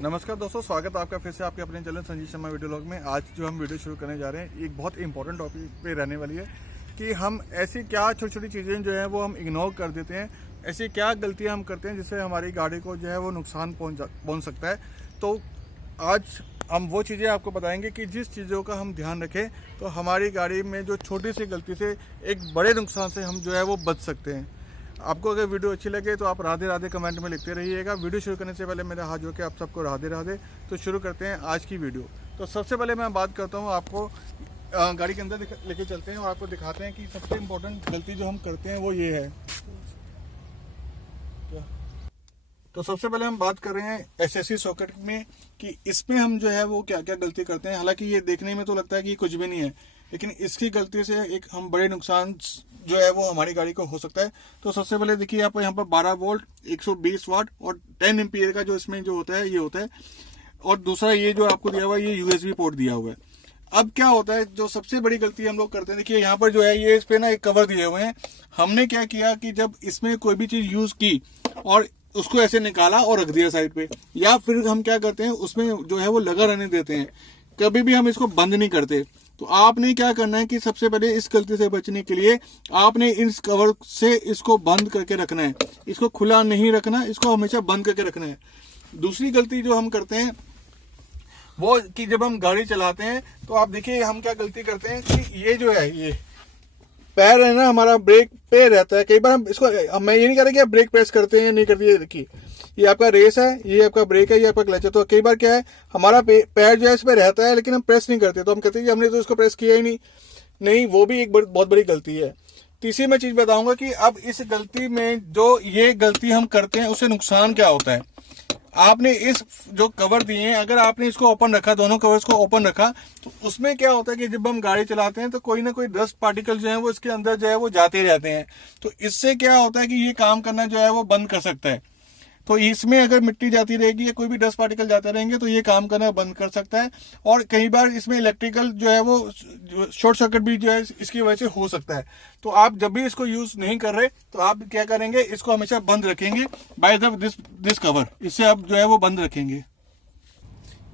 नमस्कार दोस्तों, स्वागत है आपका फिर से आपके अपने channel Sanjeev Sharma video log में। आज जो हम वीडियो शुरू करने जा रहे हैं एक बहुत इंपॉर्टेंट टॉपिक पे रहने वाली है कि हम ऐसी क्या छोटी छोटी चीज़ें जो है वो हम इग्नोर कर देते हैं, ऐसी क्या गलतियां हम करते हैं जिससे हमारी गाड़ी को जो है वो नुकसान पहुंच सकता है। तो आज हम वो चीज़ें आपको बताएंगे कि जिस चीज़ों का हम ध्यान रखें तो हमारी गाड़ी में जो छोटी सी गलती से एक बड़े नुकसान से हम जो है वो बच सकते हैं। आपको अगर वीडियो अच्छी लगे तो आप राधे राधे कमेंट में लिखते रहिएगा। वीडियो शुरू करने से पहले मेरा हाथ जोड़ के आप सबको राधे राधे। तो शुरू करते हैं आज की वीडियो। तो सबसे पहले मैं बात करता हूँ, आपको गाड़ी के अंदर लेके चलते हैं और आपको दिखाते हैं कि सबसे इम्पोर्टेंट गलती जो हम करते हैं वो ये है। तो सबसे पहले हम बात कर रहे हैं एसएससी सॉकेट में कि इसमें हम जो है वो क्या क्या गलती करते हैं। हालांकि ये देखने में तो लगता है कि कुछ भी नहीं है, लेकिन इसकी गलती से एक हम बड़े नुकसान जो है वो हमारी गाड़ी को हो सकता है। तो सबसे पहले देखिए आप यहाँ पर 12 वोल्ट 120 वाट और 10 एम्पीयर का जो इसमें जो होता है ये होता है। और दूसरा ये जो आपको दिया हुआ है ये यूएसबी पोर्ट दिया हुआ है। अब क्या होता है, जो सबसे बड़ी गलती हम लोग करते हैं, देखिए यहाँ पर जो है ये इस पे ना एक कवर दिए हुए हैं। हमने क्या किया कि जब इसमें कोई भी चीज यूज की और उसको ऐसे निकाला और रख दिया साइड पे, या फिर हम क्या करते हैं उसमें जो है वो लगा रहने देते हैं, कभी भी हम इसको बंद नहीं करते। तो आपने क्या करना है कि सबसे पहले इस गलती से बचने के लिए आपने इस कवर से इसको बंद करके रखना है, इसको खुला नहीं रखना, इसको हमेशा बंद करके रखना है। दूसरी गलती जो हम करते हैं वो कि जब हम गाड़ी चलाते हैं तो आप देखिए हम क्या गलती करते हैं कि ये जो है ये पैर है ना हमारा ब्रेक पे रहता है। कई बार हम इसको, मैं ये नहीं कह रहा कि आप ब्रेक प्रेस करते हैं या नहीं करते। देखिए ये आपका रेस है, ये आपका ब्रेक है, ये आपका क्लच है। तो कई बार क्या है हमारा पैर जो है इस पे रहता है लेकिन हम प्रेस नहीं करते, तो हम कहते हैं कि हमने तो इसको प्रेस किया ही नहीं, वो भी एक बहुत बड़ी गलती है। तीसरी मैं चीज बताऊंगा कि अब इस गलती में जो ये गलती हम करते हैं उससे नुकसान क्या होता है। आपने इस जो कवर दिए हैं, अगर आपने इसको ओपन रखा, दोनों कवर्स को ओपन रखा, तो उसमें क्या होता है कि जब हम गाड़ी चलाते हैं तो कोई ना कोई डस्ट पार्टिकल जो है वो इसके अंदर जो है वो जाते रहते हैं। तो इससे क्या होता है कि ये काम करना जो है वो बंद कर सकता है। तो इसमें अगर मिट्टी जाती रहेगी या कोई भी डस्ट पार्टिकल जाते रहेंगे तो ये काम करना बंद कर सकता है। और कई बार इसमें इलेक्ट्रिकल जो है वो शॉर्ट सर्किट भी जो है इसकी वजह से हो सकता है। तो आप जब भी इसको यूज नहीं कर रहे तो आप क्या करेंगे, इसको हमेशा बंद रखेंगे बाय दिस कवर, इससे आप जो है वो बंद रखेंगे।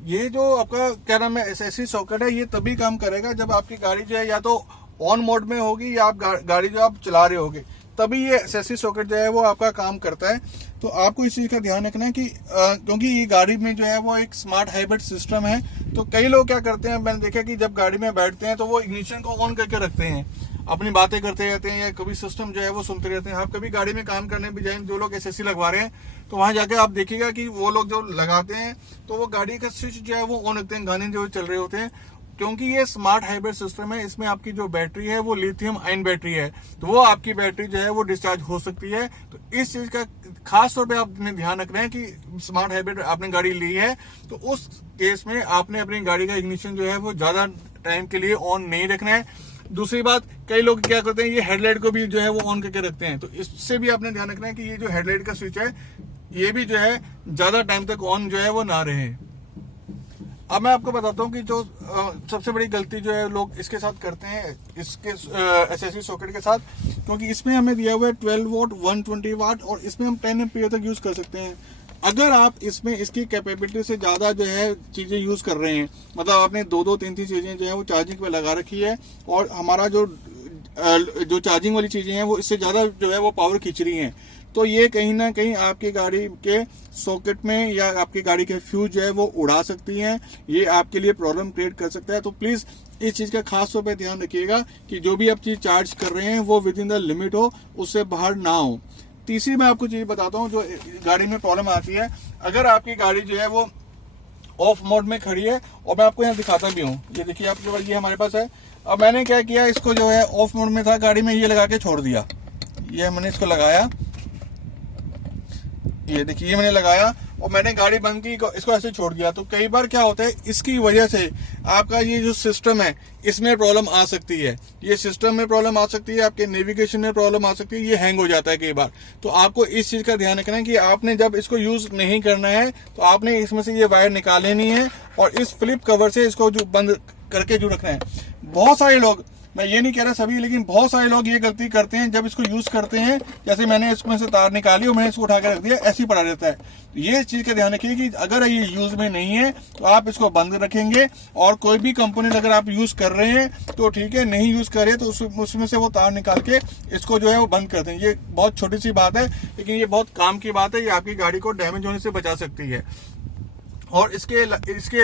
ये जो आपका क्या नाम है एसएससी सॉकेट है, ये तभी काम करेगा जब आपकी गाड़ी जो है या तो ऑन मोड में होगी या आप गाड़ी जो आप चला रहे होगे, तभी ये एसएससी सॉकेट जो है वो आपका काम करता है। तो आपको इस चीज का ध्यान रखना है कि क्योंकि ये गाड़ी में जो है वो एक स्मार्ट हाइब्रिड सिस्टम है। तो कई लोग क्या करते हैं, मैंने देखा कि जब गाड़ी में बैठते हैं तो वो इग्निशन को ऑन करके रखते हैं, अपनी बातें करते रहते हैं या कभी सिस्टम जो है वो सुनते रहते हैं। आप कभी गाड़ी में काम करने भी जाए, जो लोग एसएससी लगवा रहे हैं, तो वहां जाकर आप देखिएगा कि वो लोग जो लगाते हैं तो वो गाड़ी का स्विच जो है वो ऑन रखते हैं, गाने जो चल रहे होते हैं। क्योंकि ये स्मार्ट हाइब्रिड सिस्टम है, इसमें आपकी जो बैटरी है वो लिथियम आयन बैटरी है, तो वो आपकी बैटरी जो है वो डिस्चार्ज हो सकती है। तो इस चीज का खास तौर पे आपने ध्यान रखना है कि स्मार्ट हाइब्रिड आपने गाड़ी ली है तो उस केस में आपने अपनी गाड़ी का इग्निशन जो है वो ज्यादा टाइम के लिए ऑन नहीं रखना है। दूसरी बात, कई लोग क्या करते हैं ये हेडलाइट को भी जो है वो ऑन करके रखते हैं, तो इससे भी आपने ध्यान रखना है कि ये जो हेडलाइट का स्विच है ये भी जो है ज्यादा टाइम तक ऑन जो है वो ना रहे। अब मैं आपको बताता हूँ कि जो सबसे बड़ी गलती जो है लोग इसके साथ करते हैं, इसके एसएससी सॉकेट के साथ, क्योंकि इसमें हमें दिया हुआ है 12 वोल्ट 120 वाट और इसमें हम 10 एम्पीयर तक यूज कर सकते हैं। अगर आप इसमें इसकी कैपेबिलिटी से ज्यादा जो है चीजें यूज कर रहे हैं, मतलब आपने 2-3 चीजें जो है वो चार्जिंग पे लगा रखी है और हमारा जो चार्जिंग वाली चीजें हैं वो इससे ज्यादा जो है वो पावर खींच रही हैं, तो ये कहीं ना कहीं आपकी गाड़ी के सॉकेट में या आपकी गाड़ी के फ्यूज जो है वो उड़ा सकती हैं। ये आपके लिए प्रॉब्लम क्रिएट कर सकता है। तो प्लीज इस चीज का खास तौर पे ध्यान रखिएगा कि जो भी आप चीज चार्ज कर रहे हैं वो विद इन द लिमिट हो, उससे बाहर ना हो। तीसरी मैं आपको चीज बताता हूँ जो गाड़ी में प्रॉब्लम आती है, अगर आपकी गाड़ी जो है वो ऑफ मोड में खड़ी है, और मैं आपको यहाँ दिखाता भी हूँ, ये देखिए आपके पास ये हमारे पास है। अब मैंने क्या किया, इसको जो है ऑफ मोड में था गाड़ी में, ये लगा के छोड़ दिया। ये मैंने इसको लगाया, ये देखिए ये मैंने लगाया और मैंने गाड़ी बंद की, इसको ऐसे छोड़ दिया। तो कई बार क्या होता है इसकी वजह से आपका ये जो सिस्टम है इसमें प्रॉब्लम आ सकती है, ये सिस्टम में प्रॉब्लम आ सकती है, आपके नेविगेशन में प्रॉब्लम आ सकती है, ये हैंग हो जाता है कई बार। तो आपको इस चीज का ध्यान रखना है कि आपने जब इसको यूज नहीं करना है तो आपने इसमें से ये वायर निकाल लेनी है और इस फ्लिप कवर से इसको जो बंद करके जो रखना है। बहुत सारे लोग मैं ये नहीं कह रहा सभी, लेकिन बहुत सारे लोग ये गलती करते हैं जब इसको यूज करते हैं। जैसे मैंने इसमें से तार निकाली और मैंने इसको उठा के रख दिया, ऐसे ही पड़ा रहता है। ये चीज का ध्यान रखिए कि अगर ये यूज में नहीं है तो आप इसको बंद रखेंगे, और कोई भी कंपोनेंट अगर आप यूज कर रहे हैं तो ठीक है, नहीं यूज कर रहे तो उसमें से वो तार निकाल के इसको जो है वो बंद कर दें। ये बहुत छोटी सी बात है, लेकिन ये बहुत काम की बात है। ये आपकी गाड़ी को डैमेज होने से बचा सकती है। और इसके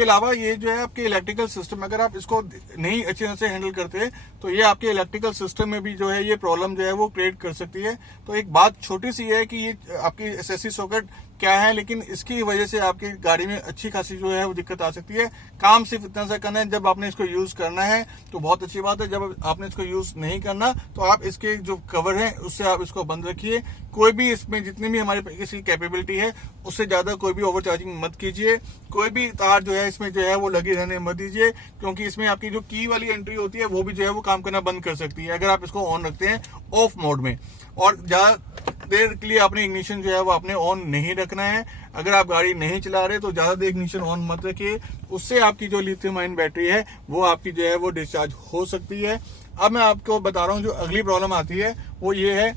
अलावा ये जो है आपके इलेक्ट्रिकल सिस्टम, अगर आप इसको नहीं अच्छी तरह से हैंडल करते तो ये आपके इलेक्ट्रिकल सिस्टम में भी जो है ये प्रॉब्लम जो है वो क्रिएट कर सकती है। तो एक बात छोटी सी है कि ये आपकी एसएससी सॉकेट क्या है, लेकिन इसकी वजह से आपकी गाड़ी में अच्छी खासी जो है वो दिक्कत आ सकती है। काम सिर्फ इतना सा करना है, जब आपने इसको यूज करना है तो बहुत अच्छी बात है। जब आपने इसको यूज नहीं करना तो आप इसके जो कवर है उससे आप इसको बंद रखिए। कोई भी इसमें जितनी भी हमारे इसकी कैपेबिलिटी है उससे ज्यादा कोई भी ओवरचार्जिंग मत कीजिए। कोई भी तार जो है इसमें जो है वो लगी रहने मत दीजिए, क्योंकि इसमें आपकी जो की वाली एंट्री होती है वो भी जो है वो काम करना बंद कर सकती है अगर आप इसको ऑन रखते हैं ऑफ मोड में। और ज्यादा देर के लिए आपने इग्निशन जो है वो आपने ऑन नहीं रखना है। अगर आप गाड़ी नहीं चला रहे तो ज्यादा देर इग्निशन ऑन मत रखिए, उससे आपकी जो लिथियम आयन बैटरी है वो आपकी जो है वो डिस्चार्ज हो सकती है। अब मैं आपको बता रहा हूँ जो अगली प्रॉब्लम आती है वो ये है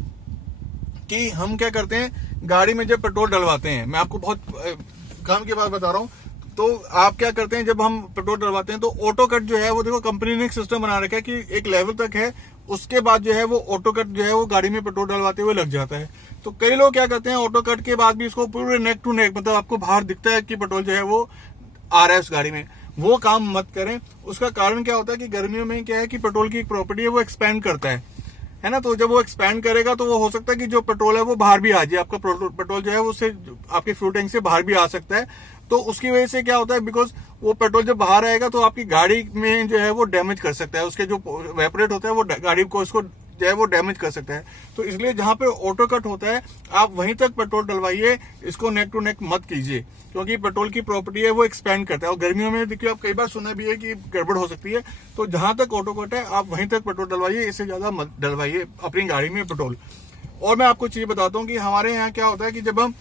कि हम क्या करते हैं गाड़ी में जब पेट्रोल डलवाते हैं। मैं आपको बहुत काम की बात बता रहा हूँ। तो आप क्या करते हैं जब हम पेट्रोल डलवाते हैं तो ऑटो कट जो है वो देखो कंपनी ने एक सिस्टम बना रखा है कि एक लेवल तक है, उसके बाद जो है वो ऑटो कट जो है वो गाड़ी में पेट्रोल डलवाते हुए लग जाता है। तो कई लोग क्या करते हैं ऑटो कट के बाद भी इसको पूरे नेक टू नेक, मतलब आपको बाहर दिखता है कि पेट्रोल जो है वो आ रहा है उस गाड़ी में, वो काम मत करें। उसका कारण क्या होता है कि गर्मियों में क्या है कि पेट्रोल की एक प्रॉपर्टी है वो एक्सपैंड करता है ना। तो जब वो एक्सपैंड करेगा तो वो हो सकता है कि जो पेट्रोल है वो बाहर भी आ जाए, आपका पेट्रोल जो है वो उससे आपके फ्यूल टैंक से बाहर भी आ सकता है। तो उसकी वजह से क्या होता है, बिकॉज वो पेट्रोल जब बाहर आएगा तो आपकी गाड़ी में जो है वो डैमेज कर सकता है, उसके जो वेपोरेट होता है वो गाड़ी को उसको जो है वो डैमेज कर सकता है। तो इसलिए जहां पे ऑटो कट होता है आप वहीं तक पेट्रोल डलवाइए, इसको नेक टू नेक मत कीजिए, क्योंकि पेट्रोल की प्रॉपर्टी है वो एक्सपैंड करता है। और गर्मियों में देखिए आप कई बार सुना भी है कि गड़बड़ हो सकती है। तो जहां तक ऑटो कट है आप वहीं तक पेट्रोल डलवाइए, इससे ज्यादा मत डलवाइए अपनी गाड़ी में पेट्रोल। और मैं आपको चीज बताता हूँ कि हमारे यहाँ क्या होता है कि जब हम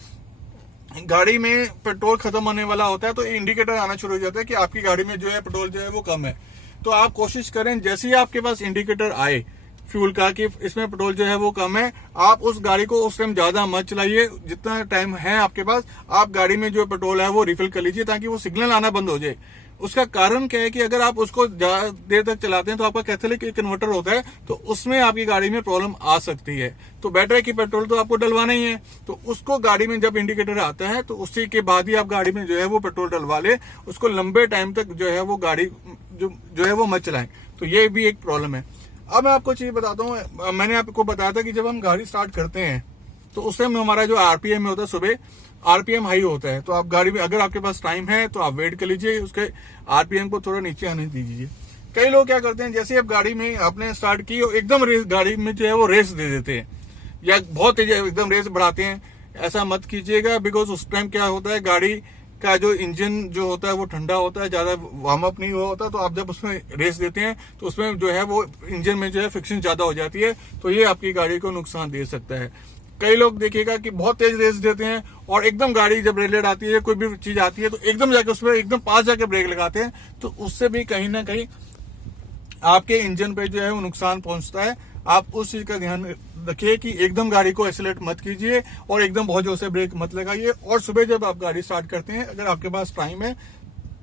गाड़ी में पेट्रोल खत्म होने वाला होता है तो इंडिकेटर आना शुरू हो जाता है कि आपकी गाड़ी में जो है पेट्रोल जो है वो कम है। तो आप कोशिश करें जैसे ही आपके पास इंडिकेटर आए फ्यूल का कि इसमें पेट्रोल जो है वो कम है, आप उस गाड़ी को उस टाइम ज्यादा मत चलाइए। जितना टाइम है आपके पास आप गाड़ी में जो पेट्रोल है वो रिफिल कर लीजिए, ताकि वो सिग्नल आना बंद हो जाए। उसका कारण क्या है कि अगर आप उसको ज्यादा देर तक चलाते हैं तो आपका कैथोलिक कन्वर्टर होता है, तो उसमें आपकी गाड़ी में प्रॉब्लम आ सकती है। तो बेटर है कि पेट्रोल तो आपको डलवाना ही है, तो उसको गाड़ी में जब इंडिकेटर आता है तो उसी के बाद ही आप गाड़ी में जो है वो पेट्रोल डलवा ले। उसको लंबे टाइम तक जो है वो गाड़ी जो है वो मत चलाएं। तो ये भी एक प्रॉब्लम है। अब मैं आपको चीज बताता हूँ, मैंने आपको बताया था कि जब हम गाड़ी स्टार्ट करते हैं तो उस टाइम हमारा जो आरपीएम में होता है सुबह आरपीएम हाई होता है। तो आप गाड़ी में अगर आपके पास टाइम है तो आप वेट कर लीजिए, उसके आरपीएम को थोड़ा नीचे आने दीजिए। कई लोग क्या करते हैं जैसे आप गाड़ी में आपने स्टार्ट की एकदम रेस गाड़ी में जो है वो रेस दे देते हैं या बहुत तेज एकदम रेस बढ़ाते हैं। ऐसा मत कीजिएगा, बिकॉज उस टाइम क्या होता है गाड़ी का जो इंजन जो होता है वो ठंडा होता है, ज्यादा वार्म अप नहीं हुआ होता। तो आप जब उसमें रेस देते हैं तो उसमें जो है वो इंजन में जो है फ्रिक्शन ज्यादा हो जाती है, तो ये आपकी गाड़ी को नुकसान दे सकता है। कई लोग देखिएगा कि बहुत तेज रेस देते हैं और एकदम गाड़ी जब रेड लाइट आती है कोई भी चीज आती है तो एकदम जाके उसमें एकदम पास जाके ब्रेक लगाते हैं, तो उससे भी कहीं ना कहीं आपके इंजन पे जो है वो नुकसान पहुंचता है। आप उस चीज का ध्यान रखिए कि एकदम गाड़ी को एक्सीलरेट मत कीजिए और एकदम बहुत जोर से ब्रेक मत लगाइए। और सुबह जब आप गाड़ी स्टार्ट करते हैं अगर आपके पास टाइम है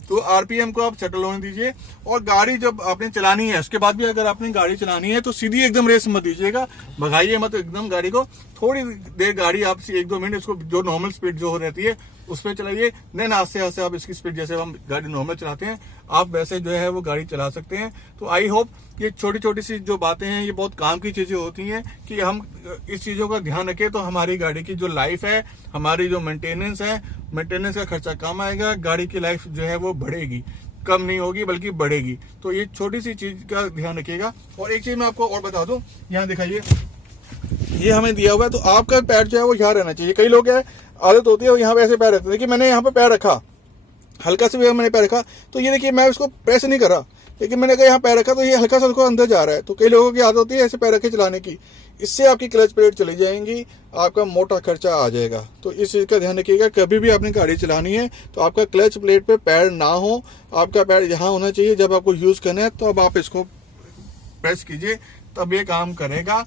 तो आरपीएम को आप सेटल होने दीजिए। और गाड़ी जब आपने चलानी है उसके बाद भी अगर आपने गाड़ी चलानी है तो सीधी एकदम रेस मत दीजिएगा, भगाइए मत एकदम गाड़ी को। थोड़ी देर गाड़ी आप 1-2 मिनट इसको जो नॉर्मल स्पीड जो रहती है उस पर चलाइए, देन आस्ते आस्ते आप इसकी स्पीड जैसे हम गाड़ी नॉर्मल चलाते हैं आप वैसे जो है वो गाड़ी चला सकते हैं। तो आई होप ये छोटी छोटी सी जो बातें हैं ये बहुत काम की चीजें होती हैं कि हम इस चीजों का ध्यान रखें तो हमारी गाड़ी की जो लाइफ है, हमारी जो मेंटेनेंस है, मेंटेनेंस का खर्चा कम आएगा, गाड़ी की लाइफ जो है वो बढ़ेगी, कम नहीं होगी बल्कि बढ़ेगी। तो ये छोटी सी चीज का ध्यान रखिएगा। और एक चीज मैं आपको और बता दूं, यहाँ दिखाइए ये हमें दिया हुआ है तो आपका पैर जो है वो यहाँ रहना चाहिए। कई लोग है आदत होती है यहाँ पे ऐसे पैर रहते हैं। देखिए मैंने यहाँ पे पैर रखा, हल्का से भी मैंने पैर रखा तो ये देखिए मैं उसको प्रेस नहीं कर रहा, लेकिन मैंने कहा यहाँ पैर रखा तो ये हल्का सा उसको अंदर जा रहा है। तो कई लोगों की आदत होती है ऐसे पैर रखे चलाने की, इससे आपकी क्लच प्लेट चली जाएंगी, आपका मोटा खर्चा आ जाएगा। तो इस चीज़ का ध्यान रखिएगा, कभी भी आपने गाड़ी चलानी है तो आपका क्लच प्लेट पे पैर ना हो, आपका पैर यहाँ होना चाहिए। जब आपको यूज़ करना है तो अब आप इसको प्रेस कीजिए, तब ये काम करेगा।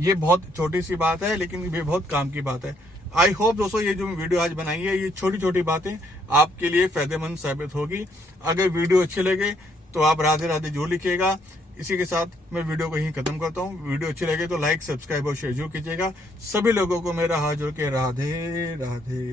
ये बहुत छोटी सी बात है लेकिन ये बहुत काम की बात है। आई होप दोस्तों ये जो वीडियो आज बनाई है, ये छोटी छोटी बातें आपके लिए फायदेमंद साबित होगी। अगर वीडियो अच्छी लगे तो आप राधे राधे जरूर लिखिएगा। इसी के साथ मैं वीडियो को यहीं खत्म करता हूँ। वीडियो अच्छी लगे तो लाइक, सब्सक्राइब और शेयर जरूर कीजिएगा। सभी लोगों को मेरा हाथ जोड़ के राधे राधे।